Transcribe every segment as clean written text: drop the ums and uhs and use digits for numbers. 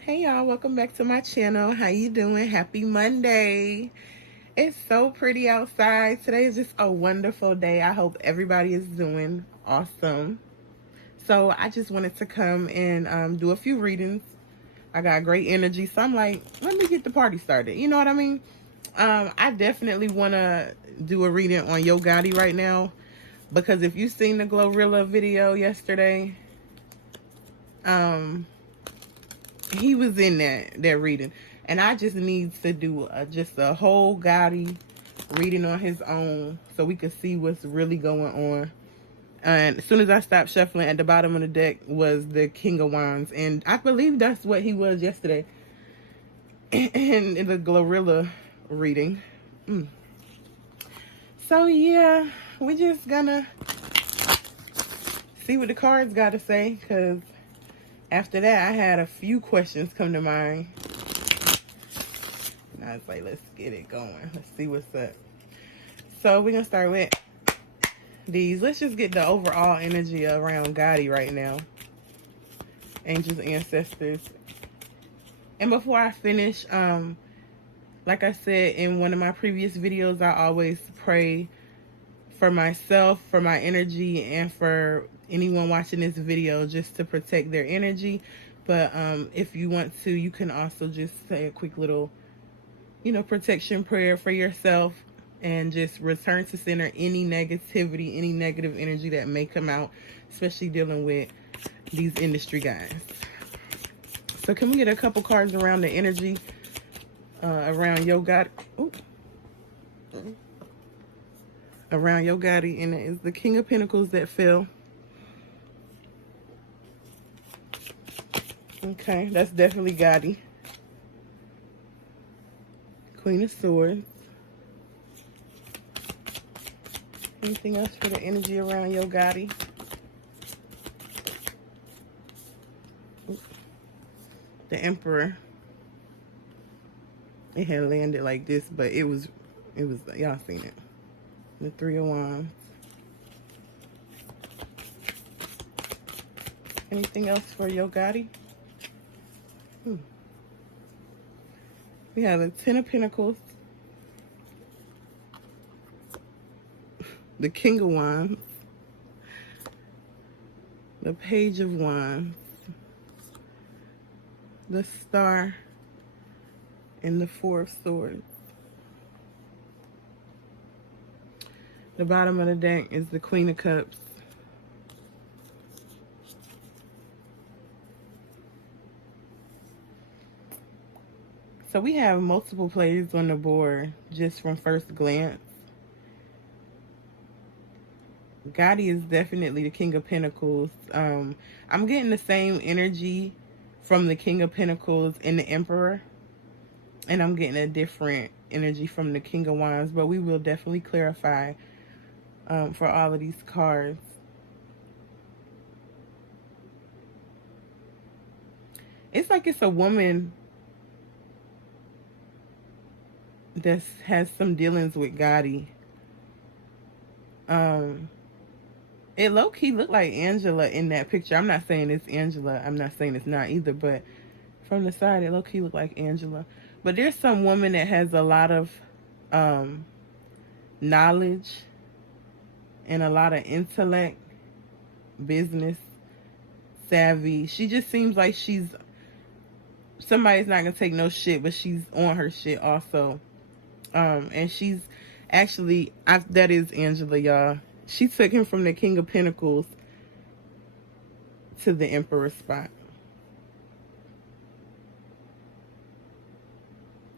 Hey y'all, welcome back to my channel. How you doing? Happy Monday. It's so pretty outside. Today is just a wonderful day. I hope everybody is doing awesome. So I just wanted to come and do a few readings. I got great energy, so I'm like, let me get the party started. You know what I mean? I definitely want to do a reading on Yo Gotti right now, because if you've seen the Glorilla video yesterday, he was in that reading, and I just need to do just a whole Gotti reading on his own so we could see what's really going on. And as soon as I stopped shuffling, at the bottom of the deck was the King of Wands, and I believe that's what he was yesterday in the Glorilla reading. So yeah, we just gonna see what the cards got to say, because after that I had a few questions come to mind. And I was like, let's get it going. Let's see what's up. So we're gonna start with these. Let's just get the overall energy around Gotti right now. Angels, ancestors. And before I finish, like I said in one of my previous videos, I always pray for myself, for my energy, and for anyone watching this video, just to protect their energy. But if you want to, you can also just say a quick little, protection prayer for yourself, and just return to center any negativity, any negative energy that may come out, especially dealing with these industry guys. So can we get a couple cards around the energy around Yo Gotti? Around Yo Gotti, and it is the King of Pentacles that fell. Okay, that's definitely Gotti. Queen of Swords. Anything else for the energy around Yo Gotti? The Emperor. It had landed like this, but it was y'all seen it. The Three of Wands. Anything else for Yo Gotti? We have the Ten of Pentacles. The King of Wands. The Page of Wands. The Star. And the Four of Swords. The bottom of the deck is the Queen of Cups. So we have multiple players on the board just from first glance. Gotti is definitely the King of Pentacles. I'm getting the same energy from the King of Pentacles and the Emperor. And I'm getting a different energy from the King of Wands. But we will definitely clarify for all of these cards. It's like it's a woman that has some dealings with Gotti. It low-key looked like Angela in that picture. I'm not saying it's Angela. I'm not saying it's not either. But from the side, it low-key looked like Angela. But there's some woman that has a lot of knowledge and a lot of intellect, business savvy. She just seems like somebody's not gonna take no shit, but she's on her shit also. And she's actually, that is Angela, y'all. She took him from the King of Pentacles to the Emperor spot.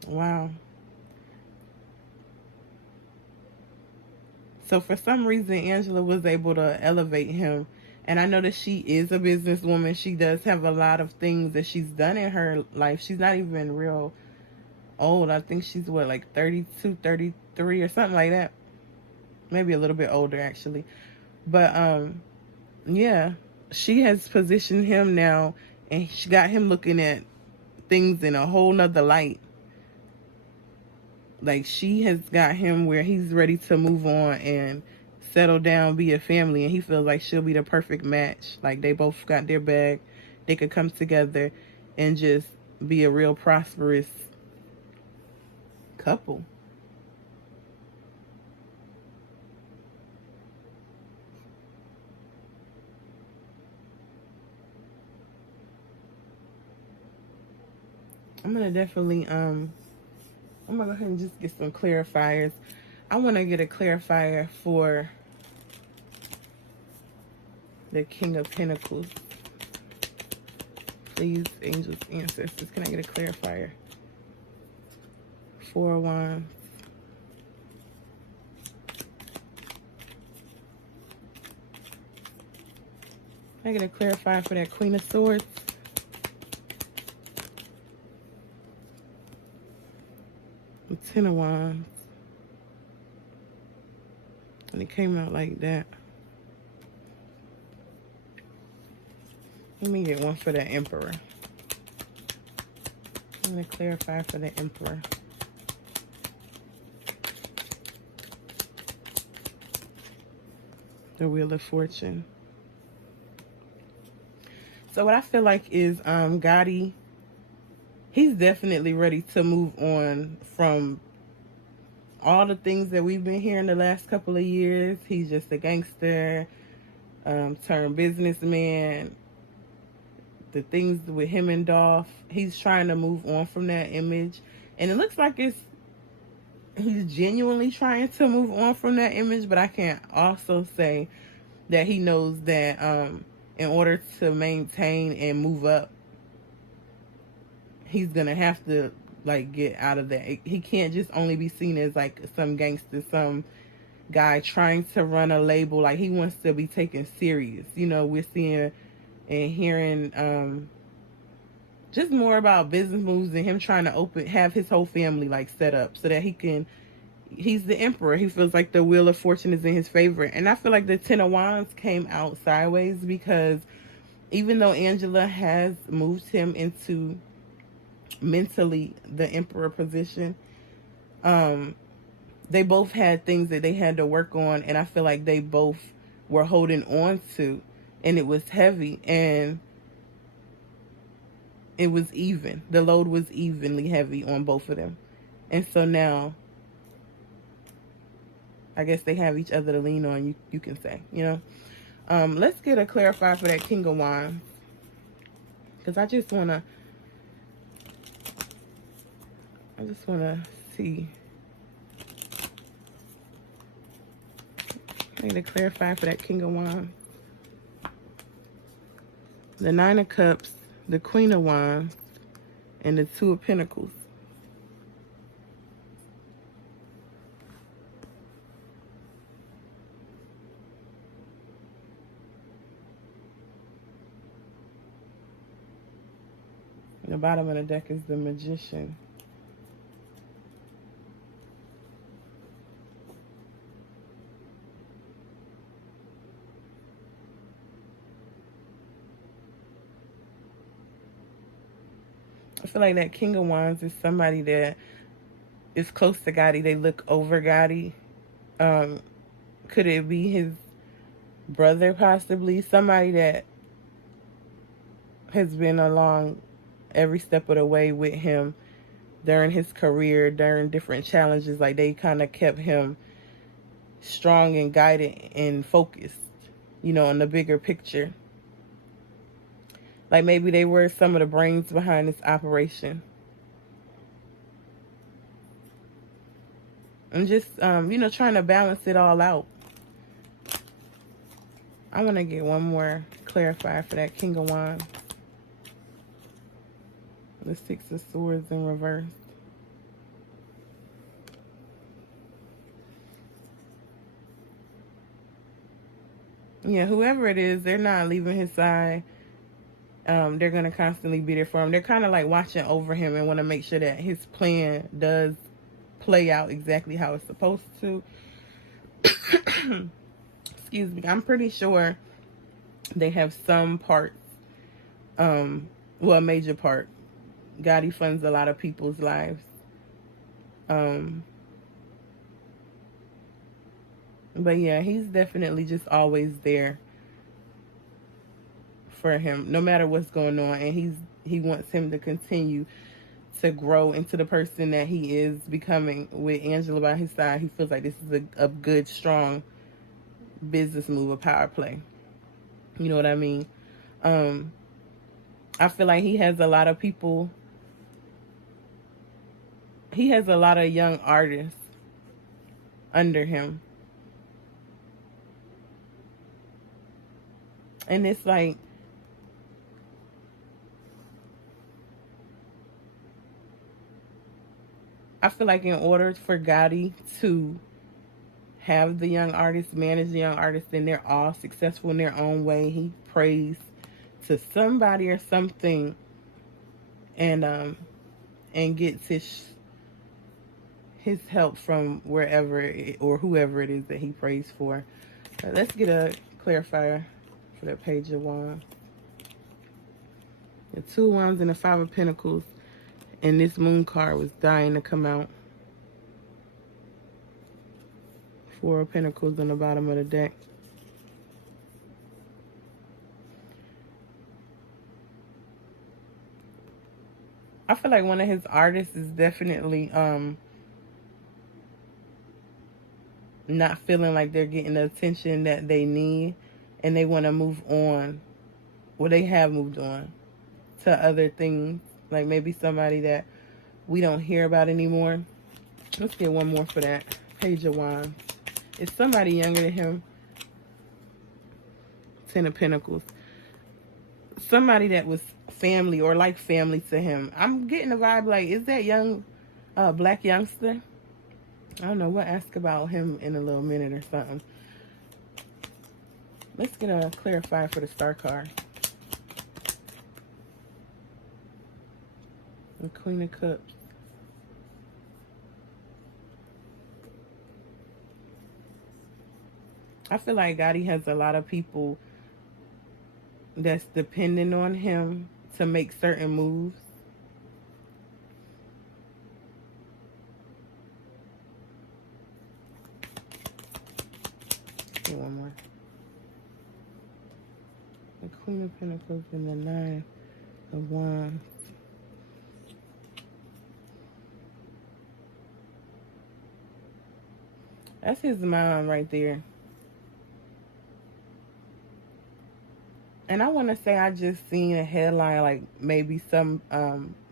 Wow. So for some reason, Angela was able to elevate him. And I know that she is a businesswoman. She does have a lot of things that she's done in her life. She's not even real old. I think she's what, like 32, 33 or something like that. Maybe a little bit older actually. But yeah, she has positioned him now, and she got him looking at things in a whole nother light. Like, she has got him where he's ready to move on and settle down, be a family, and he feels like she'll be the perfect match. Like, they both got their bag. They could come together and just be a real prosperous couple. I'm gonna definitely I'm gonna go ahead and just get some clarifiers. I want to get a clarifier for the King of Pentacles. Please, angels, ancestors, can I get a clarifier? Four of Wands. Can I get a clarifier for that Queen of Swords? The Ten of Wands. And it came out like that. Let me get one for the Emperor. I'm going to clarify for the Emperor. The Wheel of Fortune. So what I feel like is Gotti, he's definitely ready to move on from all the things that we've been hearing the last couple of years. He's just a gangster, turned businessman. The things with him and Dolph, he's trying to move on from that image. And it looks like he's genuinely trying to move on from that image, but I can't also say that he knows that in order to maintain and move up, he's gonna have to like get out of that. He can't just only be seen as like some gangster, some guy trying to run a label. Like, he wants to be taken serious. You know, we're seeing and hearing just more about business moves and him trying to have his whole family like set up so that he's the Emperor. He feels like the Wheel of Fortune is in his favor. And I feel like the Ten of Wands came out sideways because even though Angela has moved him into mentally the Emperor position, they both had things that they had to work on, and I feel like they both were holding on to, and it was heavy, and it was even. The load was evenly heavy on both of them. And so now, I guess they have each other to lean on, you can say, you know. Let's get a clarifier for that King of Wands. Because I just want to see. I need to clarify for that King of Wands. The Nine of Cups, the Queen of Wands, and the Two of Pentacles. The bottom of the deck is the Magician. I feel like that King of Wands is somebody that is close to Gotti. They look over Gotti. Could it be his brother, possibly? Somebody that has been along every step of the way with him during his career, during different challenges. Like, they kind of kept him strong and guided and focused, you know, on the bigger picture. Like, maybe they were some of the brains behind this operation. And just, you know, trying to balance it all out. I want to get one more clarifier for that King of Wands. The Six of Swords in reverse. Yeah, whoever it is, they're not leaving his side. They're going to constantly be there for him. They're kind of like watching over him and want to make sure that his plan does play out exactly how it's supposed to. Excuse me. I'm pretty sure they have some parts, well, a major part. Gotti funds a lot of people's lives. But yeah, he's definitely just always there for him, no matter what's going on. And he's he wants him to continue to grow into the person that he is becoming with Angela by his side. He feels like this is a good, strong business move, a power play. You know what I mean? I feel like he has a lot of people. He has a lot of young artists under him. And it's like, I feel like in order for Gotti to have the young artists, manage the young artists, and they're all successful in their own way, he prays to somebody or something, and gets his help from wherever or whoever it is that he prays for. Let's get a clarifier for that Page of Wands. The Two of Wands and the Five of Pentacles, and this Moon card was dying to come out. Four of Pentacles on the bottom of the deck. I feel like one of his artists is definitely not feeling like they're getting the attention that they need, and they want to move on. Well, they have moved on to other things, like maybe somebody that we don't hear about anymore. Let's get one more for that. Page of Wands. It's somebody younger than him. Ten of Pentacles. Somebody that was family or like family to him. I'm getting a vibe like, is that young Blac Youngsta? I don't know. We'll ask about him in a little minute or something. Let's get a clarifier for the Star card. The Queen of Cups. I feel like Gotti has a lot of people that's dependent on him to make certain moves. Get one more. The Queen of Pentacles and the Nine of Wands. That's his mom right there. And I want to say I just seen a headline like maybe some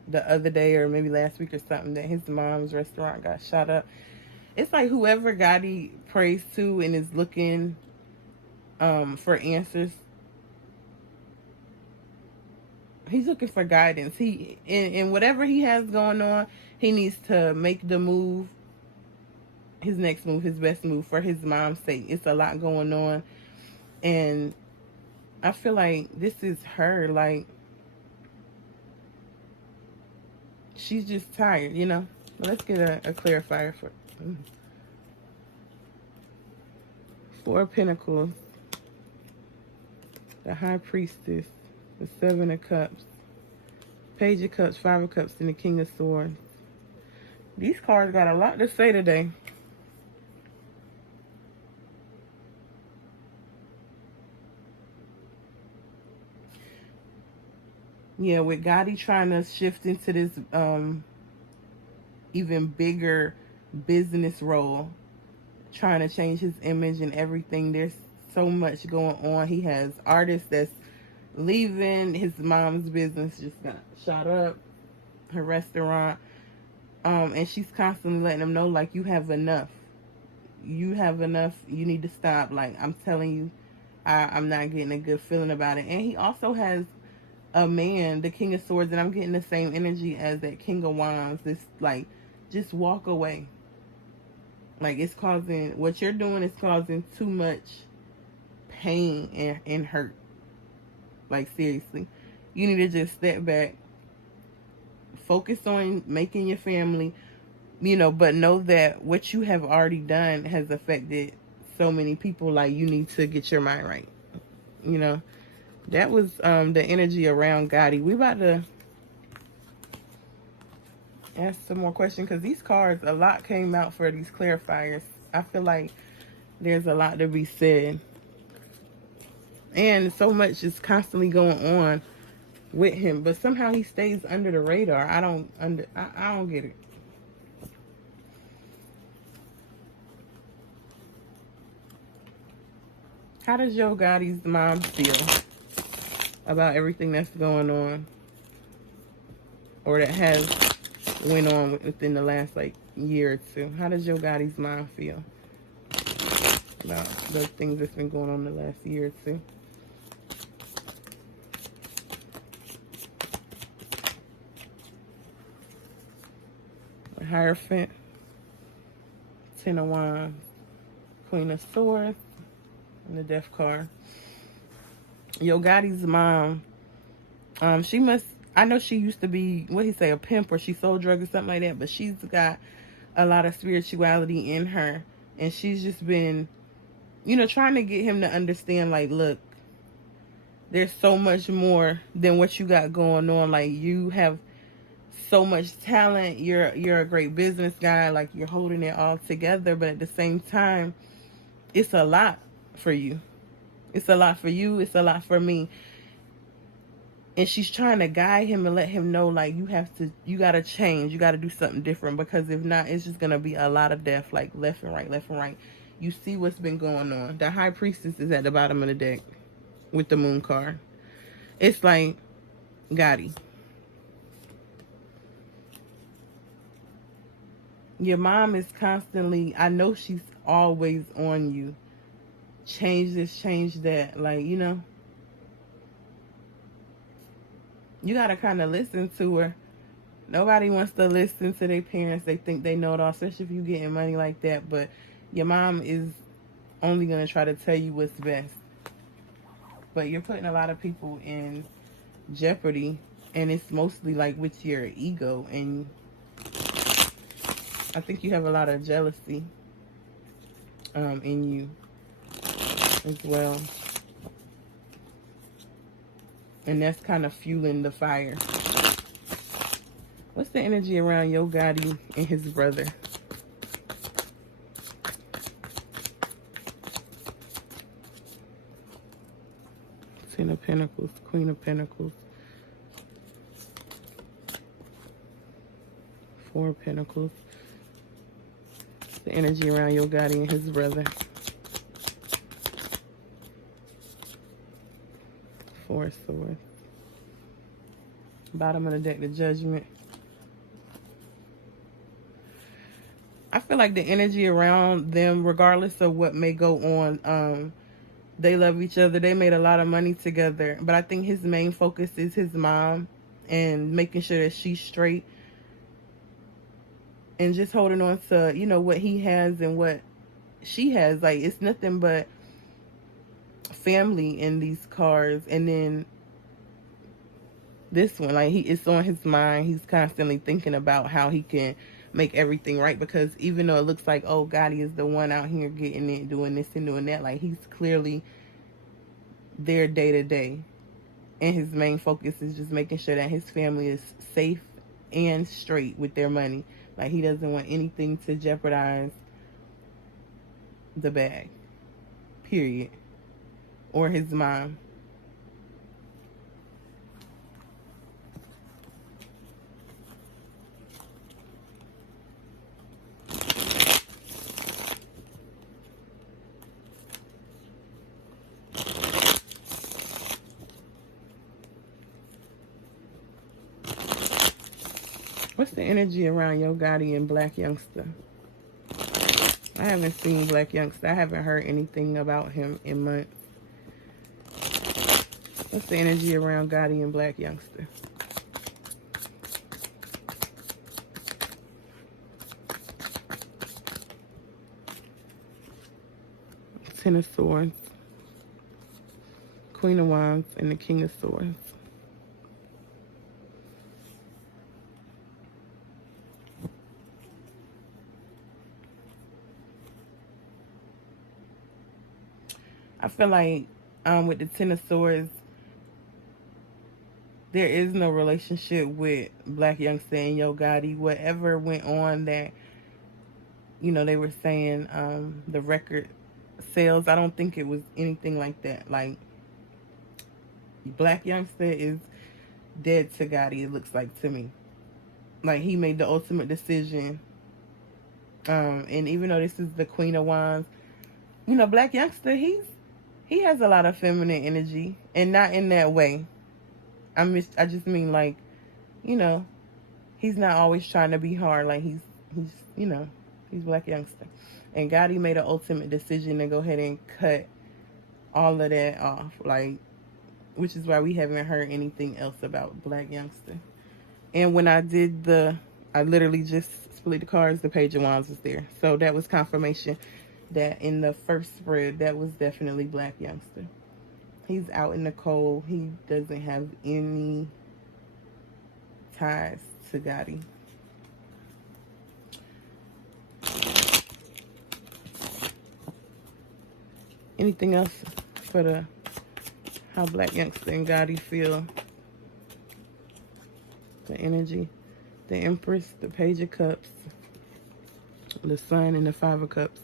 the other day or maybe last week or something that his mom's restaurant got shot up. It's like whoever Gotti prays to and is looking for answers, he's looking for guidance. He in whatever he has going on, he needs to make the move, his next move, his best move for his mom's sake. It's a lot going on, and I feel like this is her, like, she's just tired, you know? Let's get a clarifier for Four of Pentacles, the High Priestess, the Seven of Cups, Page of Cups, Five of Cups, and the King of Swords. These cards got a lot to say today. Yeah, with Gotti trying to shift into this even bigger business role, trying to change his image and everything. There's so much going on. He has artists that's leaving. His mom's business just got shot up, her restaurant. And she's constantly letting him know, like, you have enough. You have enough. You need to stop. Like, I'm telling you, I'm not getting a good feeling about it. And he also has a man, the King of Swords, and I'm getting the same energy as that King of Wands. This, like, just walk away. Like, it's causing, what you're doing is causing too much pain and hurt. Like, seriously. You need to just step back. Focus on making your family, you know, but know that what you have already done has affected so many people. Like, you need to get your mind right, you know. That was the energy around Gotti. We about to ask some more questions because these cards, a lot came out for these clarifiers. I feel like there's a lot to be said. And so much is constantly going on with him, but somehow he stays under the radar. I don't get it. How does Yo Gotti's mom feel about everything that's going on, or that has went on within the last like year or two? How does Yo Gotti's mom feel about the things that's been going on the last year or two? A Hierophant, Ten of Wands, Queen of Swords, and the Death card. Yo Gotti's mom, she must, I know she used to be, what he say, a pimp, or she sold drugs or something like that, but she's got a lot of spirituality in her, and she's just been, you know, trying to get him to understand, like, look, there's so much more than what you got going on. Like, you have so much talent, you're a great business guy, like, you're holding it all together, but at the same time, it's a lot for you. It's a lot for you, it's a lot for me. And she's trying to guide him and let him know, like, you gotta change, you gotta do something different, because if not, it's just gonna be a lot of death, like, left and right, left and right. You see what's been going on. The High Priestess is at the bottom of the deck with the Moon card. It's like, Gotti, your mom is constantly, I know she's always on you. Change this, change that. Like, you know, you gotta kind of listen to her. Nobody wants to listen to their parents. They think they know it all, especially if you're getting money like that. But your mom is only gonna try to tell you what's best. But you're putting a lot of people in jeopardy, and it's mostly like with your ego, and I think you have a lot of jealousy in you as well, and that's kind of fueling the fire. What's the energy around Yo Gotti and his brother? Ten of Pentacles, Queen of Pentacles, Four of Pentacles. The energy around Yo Gotti and his brother. Four of Swords. Bottom of the deck, the Judgment. I feel like the energy around them, regardless of what may go on, they love each other. They made a lot of money together. But I think his main focus is his mom and making sure that she's straight. And just holding on to, you know, what he has and what she has. Like, it's nothing but family in these cards. And then this one, like, it's on his mind. He's constantly thinking about how he can make everything right, because even though it looks like, oh, Gotti is the one out here getting it, doing this and doing that, like, he's clearly there day to day, and his main focus is just making sure that his family is safe and straight with their money. Like, he doesn't want anything to jeopardize the bag, period, or his mom. What's the energy around Yo Gotti and Blac Youngsta? I haven't seen Blac Youngsta. I haven't heard anything about him in months. What's the energy around Gotti and Blac Youngsta? Ten of Swords, Queen of Wands, and the King of Swords. I feel like with the Ten of Swords, there is no relationship with Blac Youngsta and Yo Gotti. Whatever went on that, you know, they were saying the record sales, I don't think it was anything like that. Like, Blac Youngsta is dead to Gotti, it looks like to me. Like, he made the ultimate decision. And even though this is the Queen of Wands, you know, Blac Youngsta, he has a lot of feminine energy, and not in that way. I just mean, like, you know, he's not always trying to be hard. Like, he's you know, he's Blac Youngsta. And Gotti made an ultimate decision to go ahead and cut all of that off. Like, which is why we haven't heard anything else about Blac Youngsta. And when I did I literally just split the cards, the Page of Wands was there. So that was confirmation that in the first spread, that was definitely Blac Youngsta. He's out in the cold. He doesn't have any ties to Gotti. Anything else for how Blac Youngsta and Gotti feel? The energy, the Empress, the Page of Cups, the Sun, and the Five of Cups.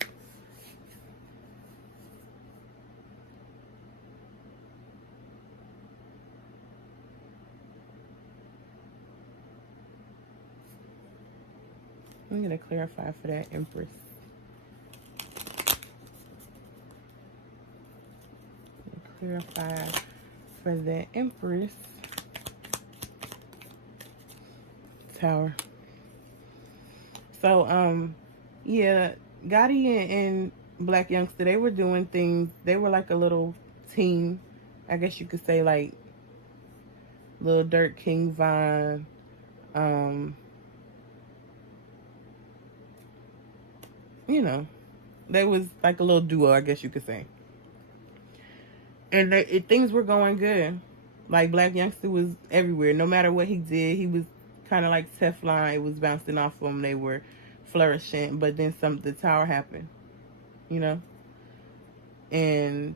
I'm going to clarify for that Empress. Clarify for the Empress. Tower. So, yeah, Gotti and Blac Youngsta, they were doing things. They were like a little team. I guess you could say, like, Lil Durk, King Von. You know, they was like a little duo, I guess you could say. And things were going good. Like, Blac Youngsta was everywhere. No matter what he did, he was kind of like Teflon. It was bouncing off of them. They were flourishing. But then the tower happened, you know? And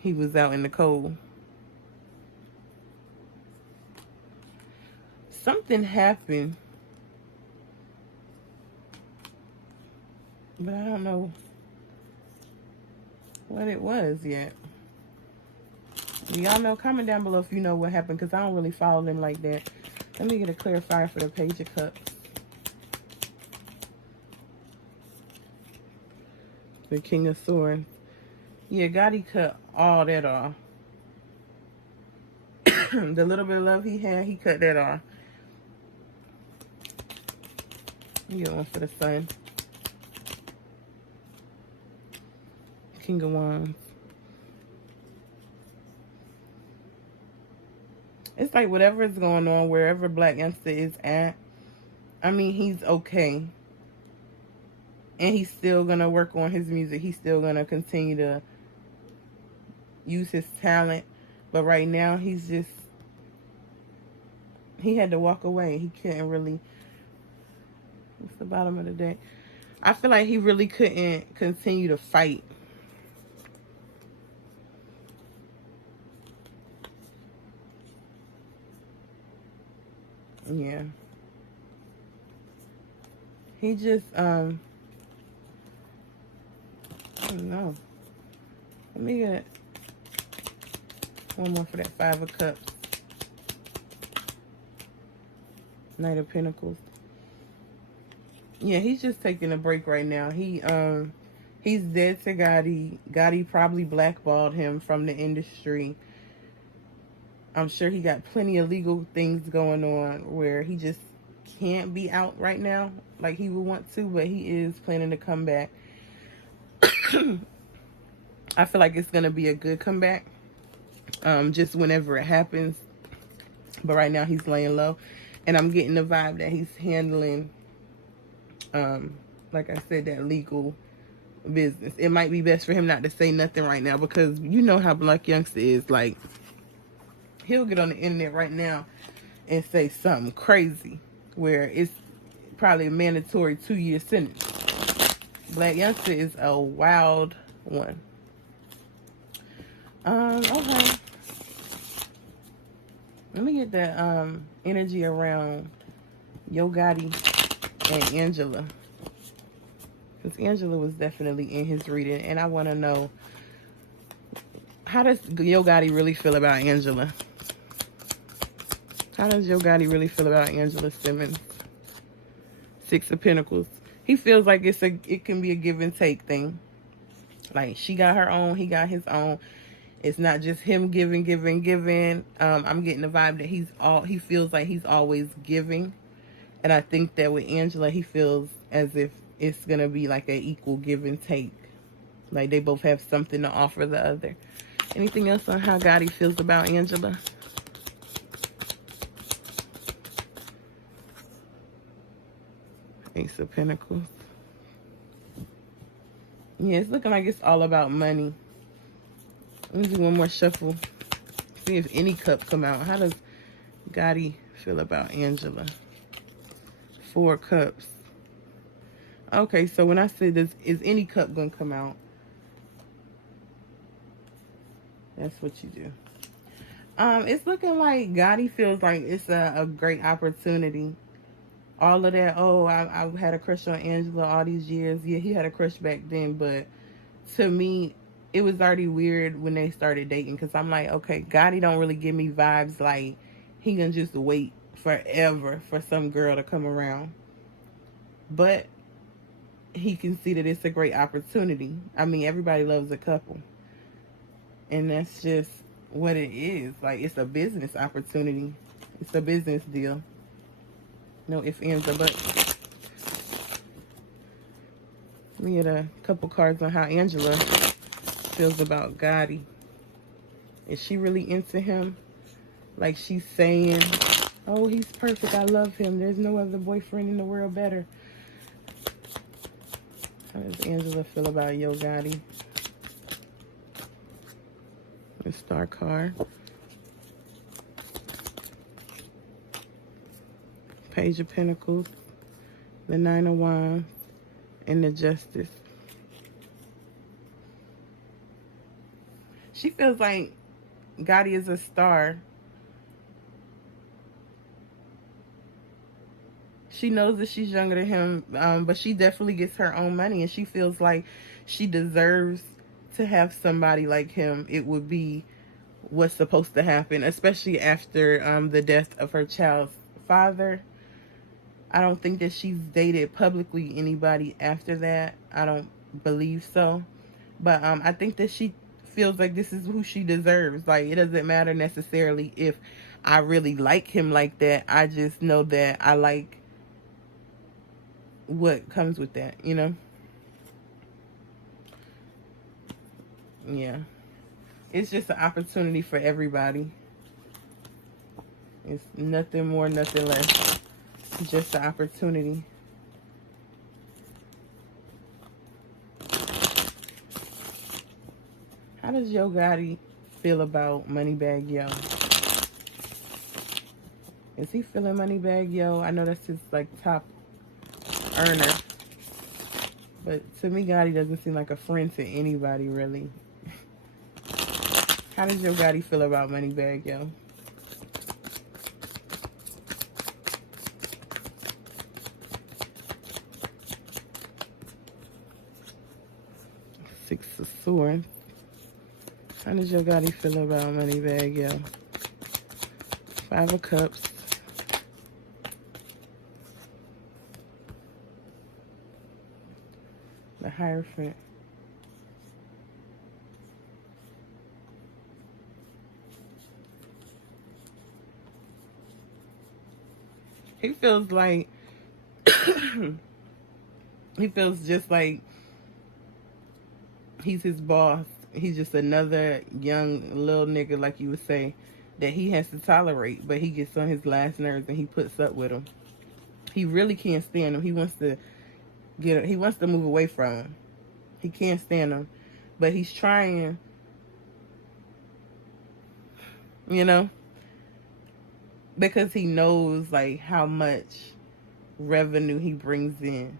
he was out in the cold. Something happened. But I don't know what it was yet. Y'all know, comment down below if you know what happened, because I don't really follow them like that. Let me get a clarifier for the Page of Cups. The King of Swords. Yeah, Gotti cut all that off. The little bit of love he had, he cut that off. You get one for the Sun. King of Wands. It's like whatever is going on, wherever Blac Youngsta is at, I mean, he's okay. And he's still going to work on his music. He's still going to continue to use his talent. But right now, he had to walk away. He couldn't really, what's the bottom of the deck? I feel like he really couldn't continue to fight. Yeah. He just, I don't know. Let me get one more for that Five of Cups. Knight of Pentacles. Yeah, he's just taking a break right now. He's dead to Gotti. Gotti probably blackballed him from the industry. I'm sure he got plenty of legal things going on where he just can't be out right now like he would want to, but he is planning to come back. I feel like it's going to be a good comeback, just whenever it happens. But right now he's laying low. And I'm getting the vibe that he's handling, like I said, that legal business. It might be best for him not to say nothing right now, because you know how Blac Youngsta is. Like, he'll get on the internet right now and say something crazy where it's probably a mandatory 2-year sentence. Blac Youngsta is a wild one. Okay. Let me get the energy around Yo Gotti and Angela. Because Angela was definitely in his reading. And I want to know How does Yo Gotti really feel about Angela? How does Yo Gotti really feel about Angela Simmons? Six of Pentacles. He feels like it can be a give and take thing. Like, she got her own, he got his own. It's not just him giving. I'm getting the vibe that he feels like he's always giving. And I think that with Angela, he feels as if it's gonna be like an equal give and take. Like, they both have something to offer the other. Anything else on how Gotti feels about Angela? Ace of Pentacles. Yeah, it's looking like it's all about money. Let me do one more shuffle. See if any cup come out. How does Gotti feel about Angela? 4 cups. Okay, so when I say this, is any cup gonna come out? That's what you do. It's looking like Gotti feels like it's a great opportunity. All of that, oh, I had a crush on Angela all these years. Yeah, he had a crush back then, but to me, it was already weird when they started dating, because I'm like, okay, Gotti don't really give me vibes like he gonna just wait forever for some girl to come around. But he can see that it's a great opportunity. I mean, everybody loves a couple. And that's just what it is. Like, it's a business opportunity. It's a business deal. No ifs, ands, or buts. Let me get a couple cards on how Angela feels about Gotti. Is she really into him? Like, she's saying, oh, he's perfect, I love him, there's no other boyfriend in the world better. How does Angela feel about Yo Gotti? The Star card. Page of Pentacles. The Nine of Wands. And the Justice. She feels like Gotti is a star. She knows that she's younger than him, but she definitely gets her own money, and she feels like she deserves to have somebody like him. It would be what's supposed to happen, especially after the death of her child's father. I don't think that she's dated publicly anybody after that. I don't believe so. But I think that she feels like this is who she deserves. Like, it doesn't matter necessarily if I really like him like that. I just know that I like what comes with that, you know? Yeah. It's just an opportunity for everybody. It's nothing more, nothing less. Just an opportunity. How does Yo Gotti feel about Moneybagg Yo? Is he feeling Moneybagg Yo? I know that's his, like, top earner. But to me, Gotti doesn't seem like a friend to anybody, really. How does Yo Gotti feel about Moneybagg Yo? Six of Swords. How does Yo Gotti feel about Moneybagg Yo? 5 of Cups. The Hierophant. He feels like he feels just like he's his boss. He's just another young little nigga, like you would say, that he has to tolerate, but he gets on his last nerves and he puts up with him. He really can't stand him. He wants to move away from him. He can't stand him, but he's trying, you know, because he knows like how much revenue he brings in.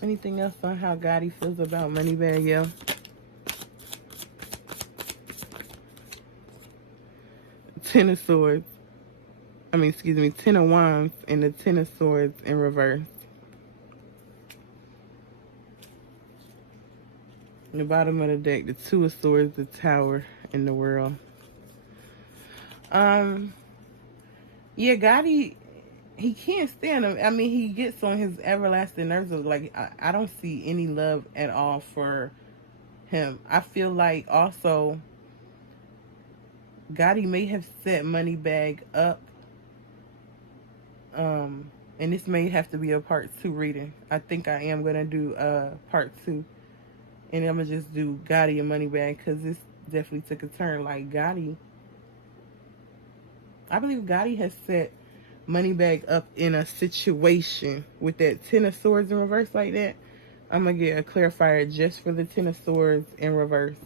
Anything else on how Gotti feels about Moneybagg Yo? Ten of Swords. excuse me, 10 of Wands and the 10 of Swords in reverse. In the bottom of the deck, the 2 of Swords, the Tower, and the World. Yeah, Gotti, he can't stand him. I mean, he gets on his everlasting nerves. Like, I don't see any love at all for him. I feel like also Gotti may have set Moneybagg up. And this may have to be a part 2 reading. I think I am going to do part 2. And I'm going to just do Gotti and Moneybagg because this definitely took a turn. Like, Gotti, I believe Gotti has set Moneybagg up in a situation with that 10 of Swords in reverse like that. I'm going to get a clarifier just for the 10 of Swords in reverse.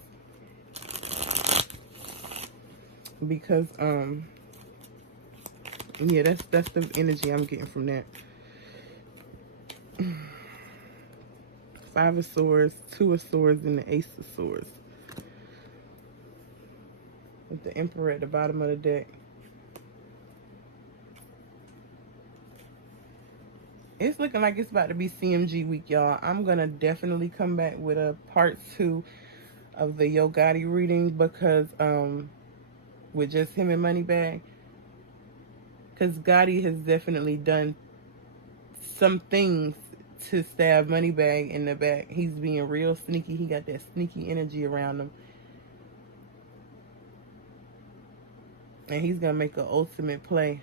Because, yeah, that's the energy I'm getting from that. 5 of Swords, 2 of Swords, and the Ace of Swords. With the Emperor at the bottom of the deck. It's looking like it's about to be CMG week, y'all. I'm going to definitely come back with a part 2 of the Yo Gotti reading because, with just him and Moneybagg. Because Gotti has definitely done some things to stab Moneybagg in the back. He's being real sneaky. He got that sneaky energy around him. And he's going to make an ultimate play.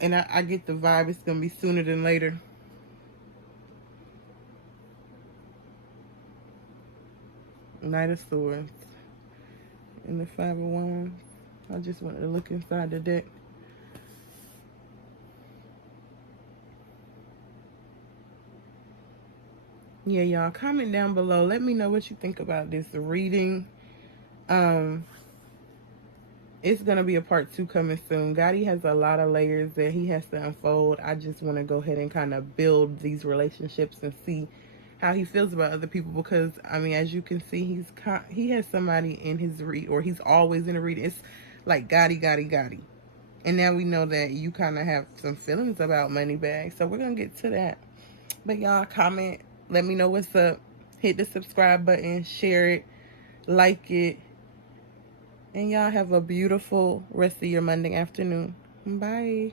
And I get the vibe it's going to be sooner than later. Knight of Swords. And the 5 of Wands. I just wanted to look inside the deck. Yeah, y'all, comment down below. Let me know what you think about this reading. It's going to be a part 2 coming soon. Gotti has a lot of layers that he has to unfold. I just want to go ahead and kind of build these relationships and see how he feels about other people. Because, I mean, as you can see, he has somebody in his read, or he's always in a read. It's like Gotti. And now we know that you kind of have some feelings about Moneybagg. So we're going to get to that. But y'all, comment. Let me know what's up. Hit the subscribe button. Share it. Like it. And y'all have a beautiful rest of your Monday afternoon. Bye.